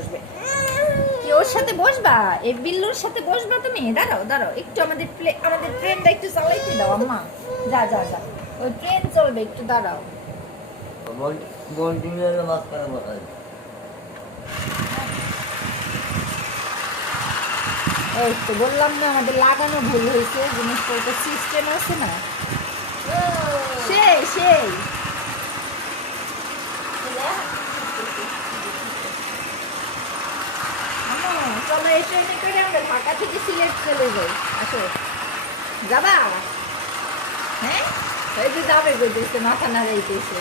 আসবে। কি ওর সাথে বসবা? এই বিল্লুর সাথে বসবা তুমি? দাঁড়াও দাঁড়াও, একটু আমাদের ট্রেনটা একটু চালাইতে দাও আম্মা। যা যা যা, ওই ট্রেন চলবে, একটু দাঁড়াও। ওই তো বললাম না, আমাদের লাগানো ভুল হয়েছে, জিনিসটা সিস্টেম আছে না। সেই সেই চলো, এই ট্রেনে করে আমরা ঢাকা থেকে সিলেট চলে যাই। আসো, যাবা? হ্যাঁ, এই যে যাবে, মাথা নাড়াইতেছে।